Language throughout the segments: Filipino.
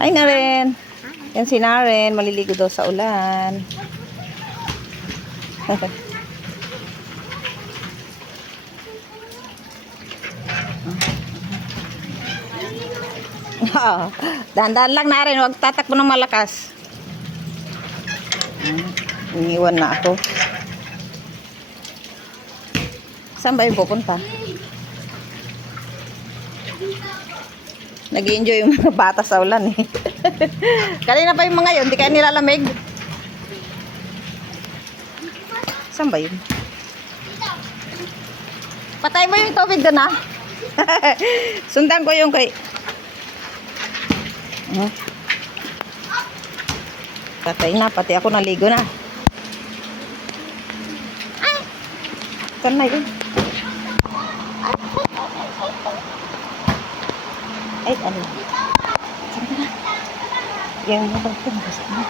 Ay, Naren. Yan si Naren. Maliligo daw sa ulan. Dahan-dahan lang, Naren. Huwag tatakbo ng malakas. Iniwan na ako. Saan ba yung pupunta? Nag-i-enjoy yung mga bata sa ulan eh. Kanina pa yung mga yun, di kaya nilalamig. Saan ba yun? Patay mo yung tubig doon ha. Sundan ko yung kay... Patay na, pati ako naligo na. Saan na yun? Ay, ano? Saan ka na? Yung mga ito, nabasa na.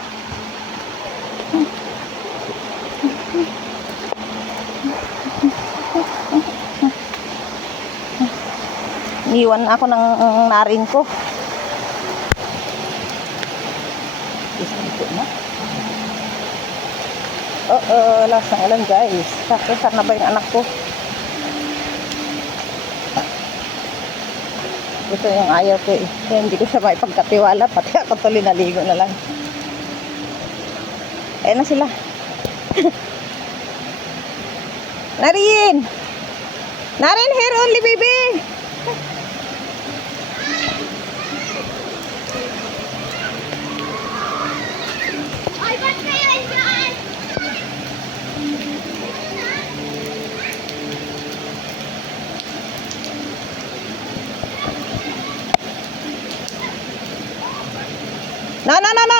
Iwan ako ng narin ko. Isang na. Lakas ng alam guys. Saan na ba yung anak ko? Ito yung ayaw ko eh. Kaya hindi ko siya maipagkatiwala. Pati ako tuloy naligo na lang. Ayan na sila. Narin! Narin, here only baby! Ay, ba't kayo dyan?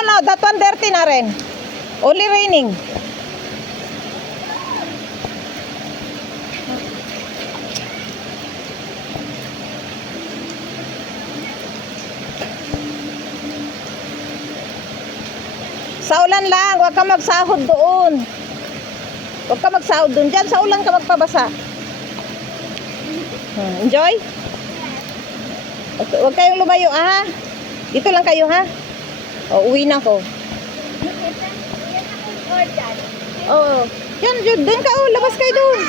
No. That one dirty na rin. Only raining. Sa ulan lang. Huwag ka magsahod doon. Huwag ka magsahod doon. Diyan sa ulan ka magpabasa. Enjoy? Huwag kayong lumayo ha. Dito lang kayo ha. O, uwi na ko. Oo. Diyan, doon ka o. Labas kayo doon.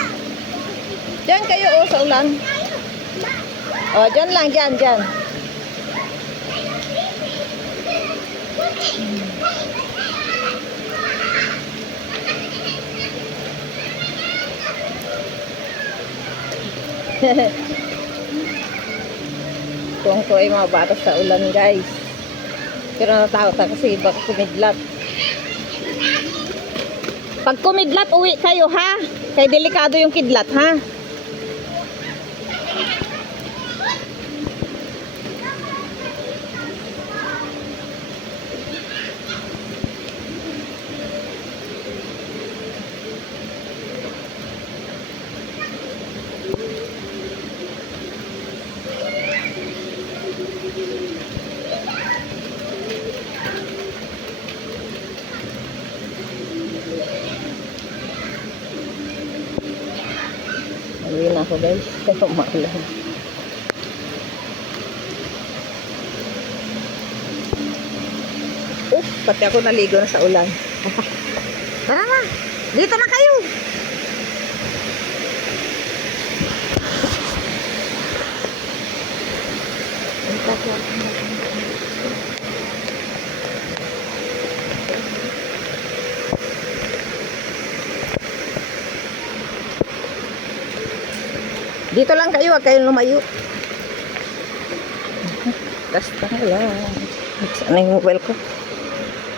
Diyan kayo o sa ulan. O, diyan lang. Diyan. Tuwang-tuwa yung mga bata sa ulan guys. Pero natakot ako kasi baka kumidlat. Pag kumidlat, uwi kayo ha. Kaya delikado yung kidlat ha. Uwi na ako guys. Kaya umalan. Pati ako naligo na sa ulan. Tara na. Dito na kayo. Dito lang kayo, huwag kayong lumayo. Basta lang. Sana yung mobile ko.